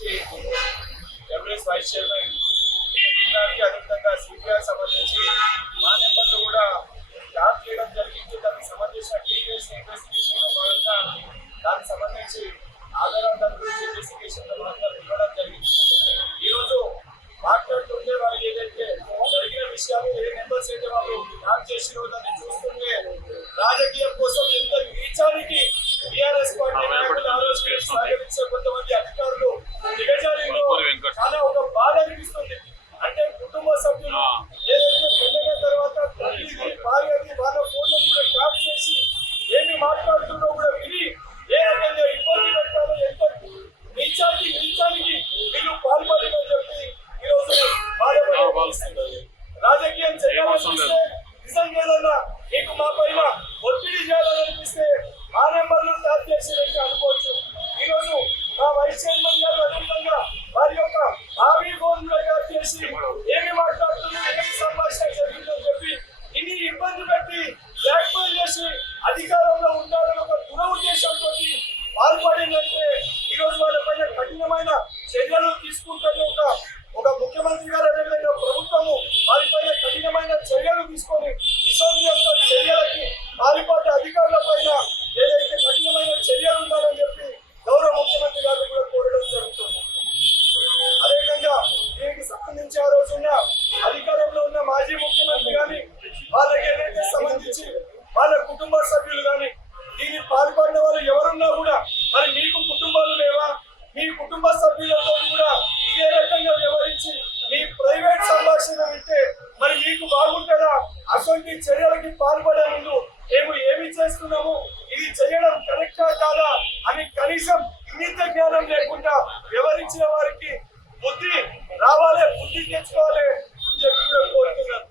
సంబంధించి MS vice chairman గారికి అదేవిధంగా సిపిఆర్ సంబంధించి మా నెంబర్లు కూడా ట్యాప్ చేయడం జరిగింది. దానికి సంబంధించిన డీటెయిల్స్ ఇన్వెస్టిగేషన్ లో భాగంగా దానికి సంబంధించి ఆధారాల గురించి ఇన్వెస్టిగేషన్ లో భాగంగా ఇవ్వడం జరిగింది. ఈరోజు మాట్లాడుతుంటే వాళ్ళు ఏదైతే జరిగిన విషయాలు ఏ నెంబర్స్ అయితే వాళ్ళు ట్యాప్ చేసిరో దాన్ని చూస్తుంటే రాజకీయం కోసం ఎంత నీచానికి టీఆర్ఎస్ పార్టీ సాగరించే కొంతమంది అధికారులు దిగజారిలో చాలా ఒక బాధ అనిపిస్తుంది. అంటే కుటుంబ సభ్యులు ఏదైతే పెళ్ళైన తర్వాత తల్లిది భార్యది వాళ్ళ ఫోన్లు కూడా ట్యాప్ చేసి ఏమి మాట్లాడుతుందో కూడా విని ఏ రకంగా ఇబ్బంది పెట్టాలో ఎంత నీచానికి వీళ్ళు పాల్పడిందని చెప్పి ఈరోజు బాధపడుతుంది. రాజకీయం చేయాలనిపిస్తే నిజంగా ఏదన్నా మీకు మా పైన ఒత్తిడి చేయాలనిపిస్తే ఆ నెంబర్లు ట్యాప్ చేసి అనుకోవచ్చు. ఈరోజు మా వైస్ చైర్మన్ గారు అదేవిధంగా వారి యొక్క భావి ఫోన్ చేసి ఏమి మాట్లాడుతున్నారు ఏమి సంభాషణ జరిగిందని చెప్పి ఇన్ని ఇబ్బంది పెట్టి బ్లాక్మెయిల్ చేసి అధికారంలో ఉండాలని ఒక దురుద్దేశంతో పాల్పడిందంటే ఈరోజు వాళ్ళపైన కఠినమైన చర్యలు తీసుకుంటే ఒక ముఖ్యమంత్రి గారు అదేవిధంగా ప్రభుత్వము వారిపైన కఠినమైన చర్యలు తీసుకొని ఇటువంటి చర్యలకి పాల్పడే అధికారుల పైన ఏదైతే కఠినమైన చర్యలు ఉండాలని చెప్పి గౌరవ ముఖ్యమంత్రి గారు కూడా కోరడం జరుగుతుంది. అదేవిధంగా దీనికి సంబంధించి ఆ రోజున్న అధికారంలో ఉన్న మాజీ ముఖ్యమంత్రి కానీ వాళ్ళకి ఏదైతే సంబంధించి వాళ్ళ కుటుంబ సభ్యులు కానీ దీనికి పాల్పడిన వాళ్ళు ఎవరున్నా కూడా మరి మీకు కుటుంబాలు లేవా? మీ కుటుంబ సభ్యులతో కూడా ఇదే రకంగా వ్యవహరించి మీ ప్రైవేట్ సంభాషణ వింటే మరి మీకు బాగుంటుందా? అటువంటి చర్యలకి పాల్పడే ముందు మేము ఏమి చేస్తున్నాము, ఇది చేయడం కరెక్టా కాదా అని కనీసం ఇంగిత జ్ఞానం లేకుండా వ్యవహరించిన వారికి బుద్ధి రావాలి, బుద్ధి తెచ్చుకోవాలి అని చెప్పి కోరుతున్నారు.